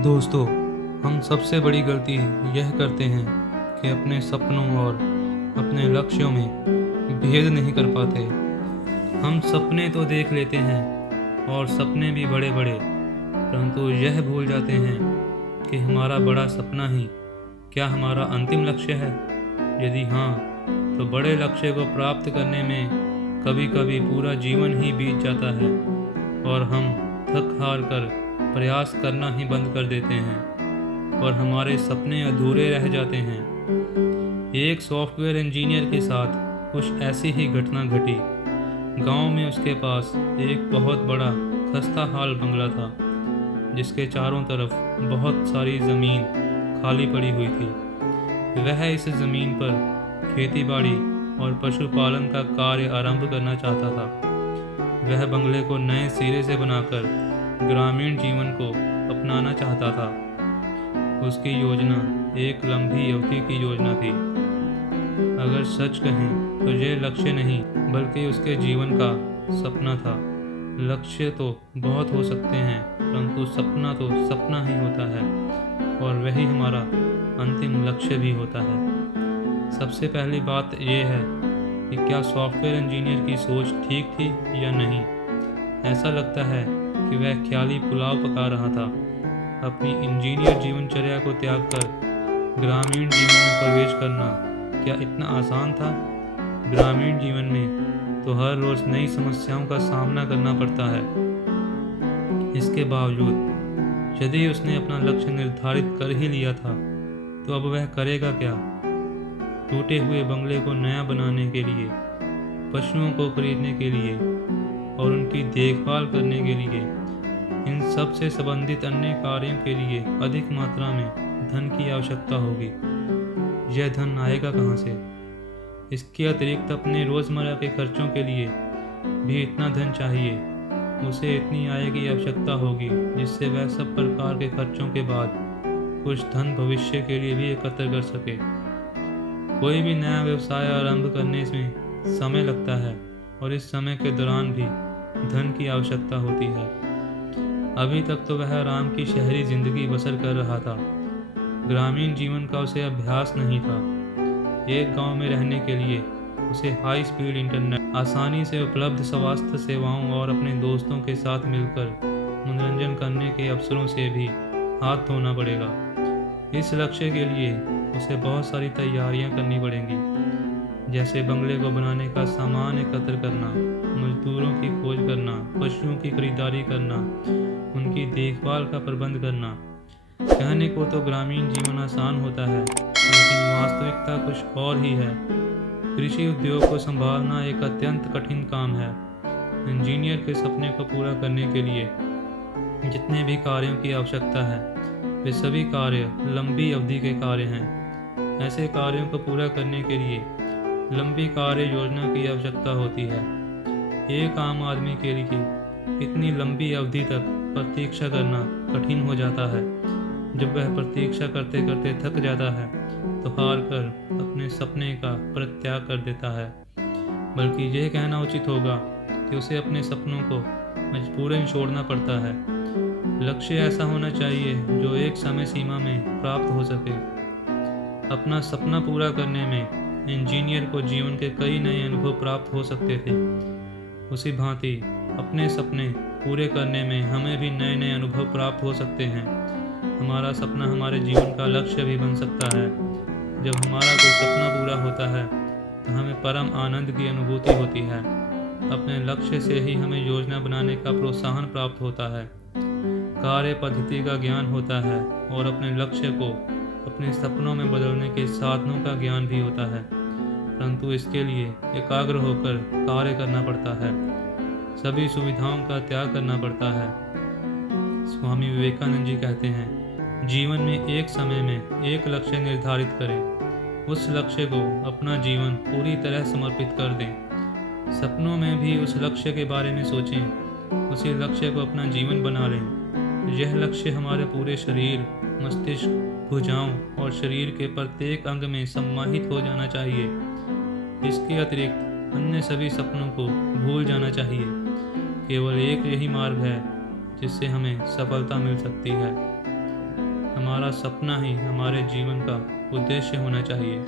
दोस्तों, हम सबसे बड़ी गलती यह करते हैं कि अपने सपनों और अपने लक्ष्यों में भेद नहीं कर पाते। हम सपने तो देख लेते हैं और सपने भी बड़े बड़े, परंतु यह भूल जाते हैं कि हमारा बड़ा सपना ही क्या हमारा अंतिम लक्ष्य है। यदि हाँ, तो बड़े लक्ष्य को प्राप्त करने में कभी कभी पूरा जीवन ही बीत जाता है और हम थक हार कर प्रयास करना ही बंद कर देते हैं और हमारे सपने अधूरे रह जाते हैं। एक सॉफ्टवेयर इंजीनियर के साथ कुछ ऐसी ही घटना घटी। गांव में उसके पास एक बहुत बड़ा खस्ता हाल बंगला था, जिसके चारों तरफ बहुत सारी ज़मीन खाली पड़ी हुई थी। वह इस ज़मीन पर खेतीबाड़ी और पशुपालन का कार्य आरंभ करना चाहता था। वह बंगले को नए सिरे से बनाकर ग्रामीण जीवन को अपनाना चाहता था। उसकी योजना एक लंबी अवधि की योजना थी। अगर सच कहें तो यह लक्ष्य नहीं बल्कि उसके जीवन का सपना था। लक्ष्य तो बहुत हो सकते हैं, परंतु सपना तो सपना ही होता है और वही हमारा अंतिम लक्ष्य भी होता है। सबसे पहली बात यह है कि क्या सॉफ्टवेयर इंजीनियर की सोच ठीक थी या नहीं। ऐसा लगता है कि वह ख्याली पुलाव पका रहा था। अपनी इंजीनियर जीवनचर्या को त्याग कर ग्रामीण जीवन में प्रवेश करना क्या इतना आसान था। ग्रामीण जीवन में तो हर रोज नई समस्याओं का सामना करना पड़ता है। इसके बावजूद यदि उसने अपना लक्ष्य निर्धारित कर ही लिया था, तो अब वह करेगा क्या। टूटे हुए बंगले को नया बनाने के लिए, पशुओं को खरीदने के लिए और उनकी देखभाल करने के लिए, इन सब से संबंधित अन्य कार्यों के लिए अधिक मात्रा में धन की आवश्यकता होगी। यह धन आएगा कहाँ से। इसके अतिरिक्त अपने रोज़मर्रा के खर्चों के लिए भी इतना धन चाहिए। उसे इतनी आय की आवश्यकता होगी जिससे वह सब प्रकार के खर्चों के बाद कुछ धन भविष्य के लिए भी एकत्र कर सके। कोई भी नया व्यवसाय आरंभ करने में समय लगता है और इस समय के दौरान भी धन की आवश्यकता होती है। अभी तक तो वह आराम की शहरी जिंदगी बसर कर रहा था। ग्रामीण जीवन का उसे अभ्यास नहीं था। एक गांव में रहने के लिए उसे हाई स्पीड इंटरनेट, आसानी से उपलब्ध स्वास्थ्य सेवाओं और अपने दोस्तों के साथ मिलकर मनोरंजन करने के अवसरों से भी हाथ धोना पड़ेगा। इस लक्ष्य के लिए उसे बहुत सारी तैयारियां करनी पड़ेंगी, जैसे बंगले को बनाने का सामान एकत्र करना, मजदूरों की खोज करना, पशुओं की खरीदारी करना, उनकी देखभाल का प्रबंध करना। कहने को तो ग्रामीण जीवन आसान होता है, लेकिन वास्तविकता कुछ और ही है। कृषि उद्योग को संभालना एक अत्यंत कठिन काम है। इंजीनियर के सपने को पूरा करने के लिए जितने भी कार्यों की आवश्यकता है, वे सभी कार्य लंबी अवधि के कार्य हैं। ऐसे कार्यों को पूरा करने के लिए लंबी कार्य योजना की आवश्यकता होती है। एक आम आदमी के लिए इतनी लंबी अवधि तक प्रतीक्षा करना कठिन हो जाता है। जब वह प्रतीक्षा करते करते थक जाता है तो हार कर अपने सपने का परित्याग कर देता है। बल्कि यह कहना उचित होगा कि उसे अपने सपनों को मजबूरन छोड़ना पड़ता है। लक्ष्य ऐसा होना चाहिए जो एक समय सीमा में प्राप्त हो सके। अपना सपना पूरा करने में इंजीनियर को जीवन के कई नए अनुभव प्राप्त हो सकते थे। उसी भांति अपने सपने पूरे करने में हमें भी नए नए अनुभव प्राप्त हो सकते हैं। हमारा सपना हमारे जीवन का लक्ष्य भी बन सकता है। जब हमारा कोई सपना पूरा होता है तो हमें परम आनंद की अनुभूति होती है। अपने लक्ष्य से ही हमें योजना बनाने का प्रोत्साहन प्राप्त होता है, कार्य पद्धति का ज्ञान होता है और अपने लक्ष्य को अपने सपनों में बदलने के साधनों का ज्ञान भी होता है। परंतु इसके लिए एकाग्र होकर कार्य करना पड़ता है, सभी सुविधाओं का त्याग करना पड़ता है। स्वामी विवेकानंद जी कहते हैं, जीवन में एक समय में एक लक्ष्य निर्धारित करें, उस लक्ष्य को अपना जीवन पूरी तरह समर्पित कर दें। सपनों में भी उस लक्ष्य के बारे में सोचें, उसी लक्ष्य को अपना जीवन बना लें। यह लक्ष्य हमारे पूरे शरीर, मस्तिष्क, भुजाओं और शरीर के प्रत्येक अंग में सम्माहित हो जाना चाहिए। इसके अतिरिक्त अन्य सभी सपनों को भूल जाना चाहिए। केवल एक यही मार्ग है जिससे हमें सफलता मिल सकती है। हमारा सपना ही हमारे जीवन का उद्देश्य होना चाहिए।